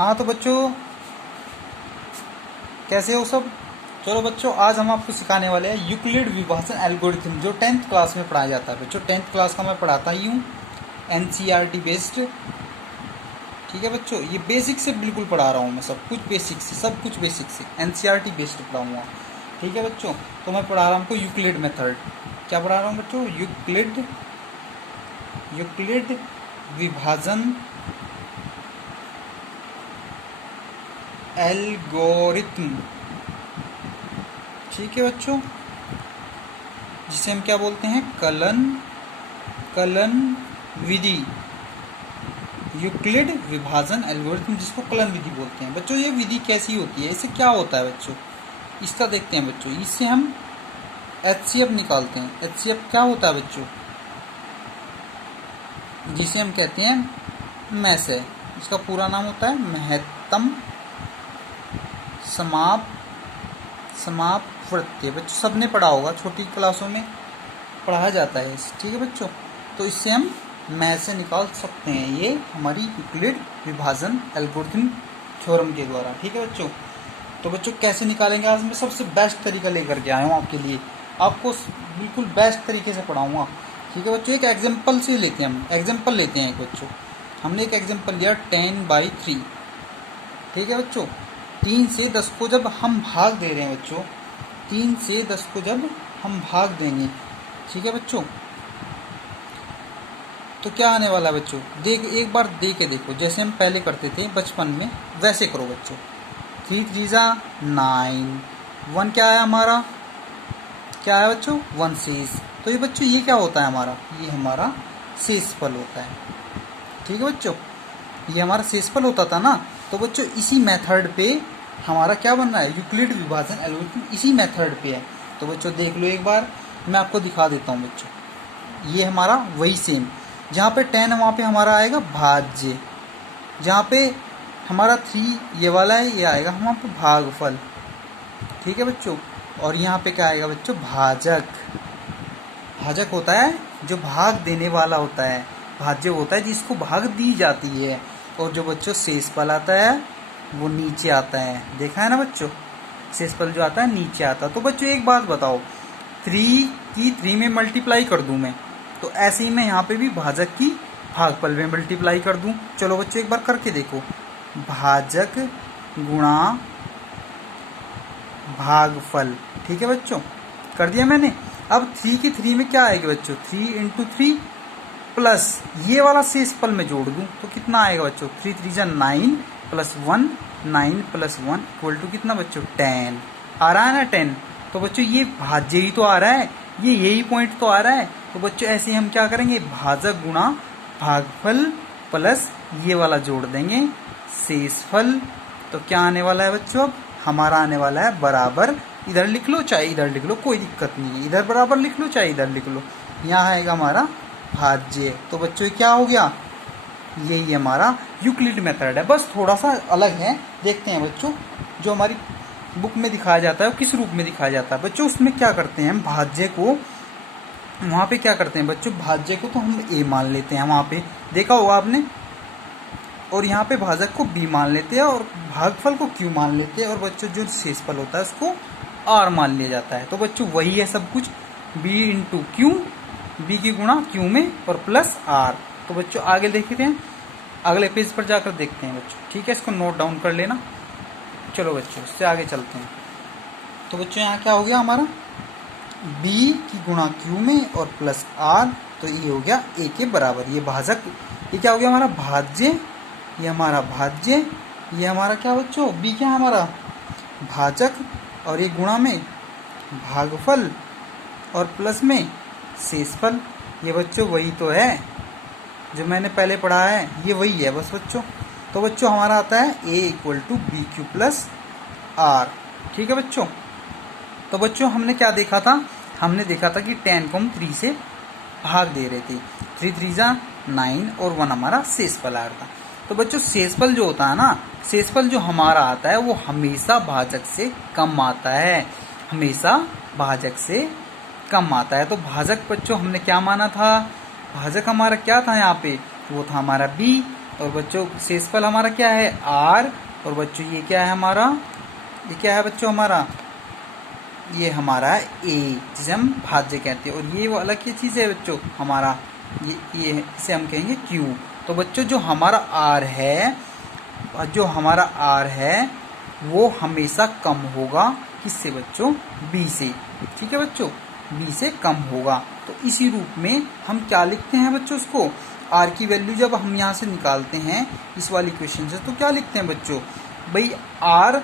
हाँ तो बच्चों कैसे हो सब। चलो बच्चों आज हम आपको सिखाने वाले हैं यूक्लिड विभाजन एल्गोरिथम, जो 10th क्लास में पढ़ाया जाता है बच्चों। 10th क्लास का मैं पढ़ाता ही हूँ, NCERT बेस्ड। ठीक है बच्चों, ये बेसिक से बिल्कुल पढ़ा रहा हूँ मैं, सब कुछ बेसिक से, सब कुछ बेसिक से NCERT बेस्ड पढ़ाऊँगा। ठीक है बच्चों, तो मैं पढ़ा रहा हूँ आपको यूक्लिड मेथड। क्या पढ़ा रहा हूँ बच्चों? यूक्लिड विभाजन एल्गोरिथम। ठीक है बच्चों, जिसे हम क्या बोलते हैं? कलन विधि। यूक्लिड विभाजन एल्गोरिथम, जिसको कलन विधि बोलते हैं बच्चों। ये विधि कैसी होती है, इससे क्या होता है बच्चों? इसका देखते हैं बच्चों। इससे हम HCF निकालते हैं। HCF क्या होता है बच्चों? जिसे हम कहते हैं मैस है। इसका पूरा नाम होता है महत्तम समापवर्त्य। बच्चों सबने पढ़ा होगा, छोटी क्लासों में पढ़ाया जाता है। ठीक है बच्चों, तो इससे हम मैथ से निकाल सकते हैं, ये हमारी यूक्लिड विभाजन एल्गोरिथम थ्योरम के द्वारा। ठीक है बच्चों, तो बच्चों कैसे निकालेंगे? आज मैं सबसे बेस्ट तरीका लेकर के आया हूँ आपके लिए, आपको बिल्कुल बेस्ट तरीके से पढ़ाऊँगा। ठीक है बच्चों, एक एग्जाम्पल से लेते हैं, हम एग्जाम्पल लेते हैं एक बच्चों। हमने एक एग्जाम्पल लिया 10/3। ठीक है बच्चों, 3 से 10 को जब हम भाग दे रहे हैं बच्चों, 3 से 10 को जब हम भाग देंगे, ठीक है बच्चों, तो क्या आने वाला है बच्चों? एक बार दे के देखो, जैसे हम पहले करते थे बचपन में, वैसे करो बच्चों। 3 3 9, 1 क्या है हमारा? क्या है बच्चों? 1 शेष। तो ये बच्चों ये क्या होता है हमारा? ये हमारा शेषफल होता है। ठीक है बच्चों, ये हमारा शेषफल होता था ना। तो बच्चों इसी मेथड पे हमारा क्या बन रहा है? यूक्लिड विभाजन एल्गोरिथम इसी मेथड पे है। तो बच्चों देख लो एक बार, मैं आपको दिखा देता हूँ बच्चों। ये हमारा वही सेम, जहाँ पे 10 है वहाँ पे हमारा आएगा भाज्य, जहाँ पे हमारा 3 ये वाला है, ये आएगा वहाँ पे भागफल। ठीक है बच्चों, और यहाँ पे क्या आएगा बच्चों? भाजक। भाजक होता है जो भाग देने वाला होता है, भाज्य होता है जिसको भाग दी जाती है। और जो बच्चों शेषफल आता है वो नीचे आता है। देखा है ना बच्चों, शेषफल जो आता है नीचे आता है। तो बच्चों एक बात बताओ, 3 की 3 में मल्टीप्लाई कर दूं मैं, तो ऐसे ही मैं यहाँ पे भी भाजक की भागफल में मल्टीप्लाई कर दूं। चलो बच्चों एक बार करके देखो, भाजक गुणा भागफल। ठीक है बच्चों, कर दिया मैंने। अब 3 की 3 में क्या आएगा बच्चों? 3 × 3 प्लस ये वाला शेषफल में जोड़ दूं तो कितना आएगा बच्चों? 3 3 9 प्लस 1, 9 प्लस 1 इक्वल टू कितना बच्चों? 10 आ रहा है ना 10। तो बच्चों ये भाज्य ही तो आ रहा है, ये यही पॉइंट तो आ रहा है। तो बच्चों ऐसे हम क्या करेंगे? भाजक गुणा भागफल प्लस ये वाला जोड़ देंगे शेषफल। तो क्या आने वाला है बच्चों? अब हमारा आने वाला है बराबर, इधर लिख लो चाहे इधर लिख लो, कोई दिक्कत नहीं है, इधर बराबर लिख लो चाहे इधर लिख लो, यहाँ आएगा हमारा भाज्य। तो बच्चों ये क्या हो गया? यही हमारा यूक्लिड मेथड है, बस थोड़ा सा अलग है। देखते हैं बच्चों, जो हमारी बुक में दिखाया जाता है वो किस रूप में दिखाया जाता है बच्चों। उसमें क्या करते हैं हम? भाज्य को वहाँ पे क्या करते हैं बच्चों? भाज्य को तो हम A मान लेते हैं, वहाँ पे देखा होगा आपने, और यहाँ पे भाजक को B मान लेते हैं, और भागफल को Q मान लेते हैं, और बच्चों जो शेषफल होता है उसको R मान लिया जाता है। तो बच्चों वही है सब कुछ, B × Q, B की गुणा Q में और प्लस R। तो बच्चों आगे देखते हैं, अगले पेज पर जाकर देखते हैं बच्चों। ठीक है, इसको नोट डाउन कर लेना। चलो बच्चों इससे आगे चलते हैं। तो बच्चों यहाँ क्या हो गया हमारा? B की गुणा Q में और प्लस R, तो ये हो गया A के बराबर। ये भाजक, ये क्या हो गया हमारा? भाज्य, ये हमारा भाज्य, ये हमारा क्या बच्चों? B क्या है हमारा? भाजक, और ये गुणा में भागफल और प्लस में शेषफल। ये बच्चों वही तो है जो मैंने पहले पढ़ा है, ये वही है बस बच्चों। तो बच्चों हमारा आता है A = BQ + R। ठीक है बच्चों, तो बच्चों हमने क्या देखा था? हमने देखा था कि 10 को हम 3 से भाग दे रहे थे। 3 3 9 और 1 हमारा शेषफल आ रहा था। तो बच्चों शेषफल जो होता है ना, शेषफल जो हमारा आता है वो हमेशा भाजक से कम आता है, हमेशा भाजक से कम आता है। तो भाजक बच्चों हमने क्या माना था? भाजक हमारा क्या था यहाँ पे? वो था हमारा B। और बच्चों शेषफल हमारा क्या है आर, और बच्चों ये क्या है हमारा, ये क्या है बच्चों हमारा, ये हमारा ए जिसे हम भाज्य कहते हैं, और ये वाला क्या चीज़ है बच्चों हमारा, ये इसे हम कहेंगे क्यू। तो बच्चों जो हमारा आर है, जो हमारा आर है वो हमेशा कम होगा किससे बच्चों, बी से। ठीक है बच्चों, बी से कम होगा। तो इसी रूप में हम क्या लिखते हैं बच्चों, उसको आर की वैल्यू जब हम यहाँ से निकालते हैं इस वाली क्वेश्चन से, तो क्या लिखते हैं बच्चों, भाई आर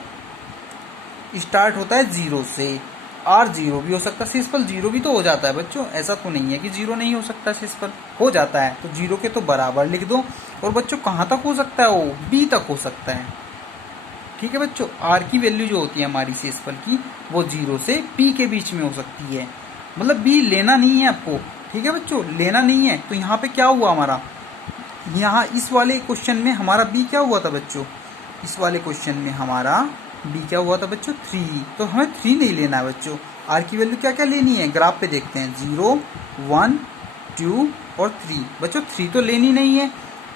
स्टार्ट होता है 0 से, आर 0 भी हो सकता है, शेषफल 0 भी तो हो जाता है बच्चों, ऐसा तो नहीं है कि 0 नहीं हो सकता, शेषफल हो जाता है। तो 0 के तो बराबर लिख दो। और बच्चों कहाँ तक हो सकता है, वो बी तक हो सकता है। ठीक है बच्चों, आर की वैल्यू जो होती है हमारी शेषफल की, वो 0 से पी के बीच में हो सकती है, मतलब बी लेना नहीं है आपको। ठीक है बच्चों, लेना नहीं है। तो यहाँ पे क्या हुआ हमारा, यहाँ इस वाले क्वेश्चन में हमारा बी क्या हुआ था बच्चों, इस वाले क्वेश्चन में हमारा बी क्या हुआ था बच्चों 3। तो हमें 3 नहीं लेना है बच्चों, आर की वैल्यू क्या क्या लेनी है, ग्राफ पे देखते हैं 0 1 2 और 3। बच्चों 3 तो लेनी नहीं है,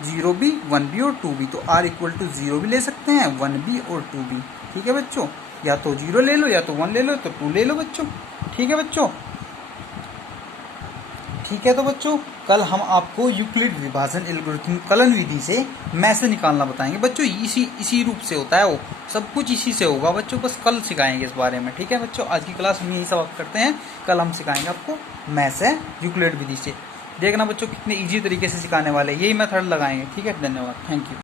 0 भी 1 भी और 2 भी, तो आर इक्वल टू 0 भी ले सकते हैं, 1 भी और 2 भी। ठीक है बच्चों, या तो 0 ले लो, या तो 1 ले लो, तो 2 ले लो बच्चों। ठीक है बच्चों, ठीक है। तो बच्चों कल हम आपको यूक्लिड विभाजन एल्गोरिथम कलन विधि से मैसे निकालना बताएंगे बच्चों। इसी रूप से होता है वो, सब कुछ इसी से होगा बच्चों, बस कल सिखाएंगे इस बारे में। ठीक है बच्चों, आज की क्लास में यही समाप्त करते हैं, कल हम सिखाएंगे आपको मैसे यूक्लिड विधि से। देखना बच्चों कितने ईजी तरीके से सिखाने वाले, यही मेथड लगाएंगे। ठीक है, धन्यवाद, थैंक यू।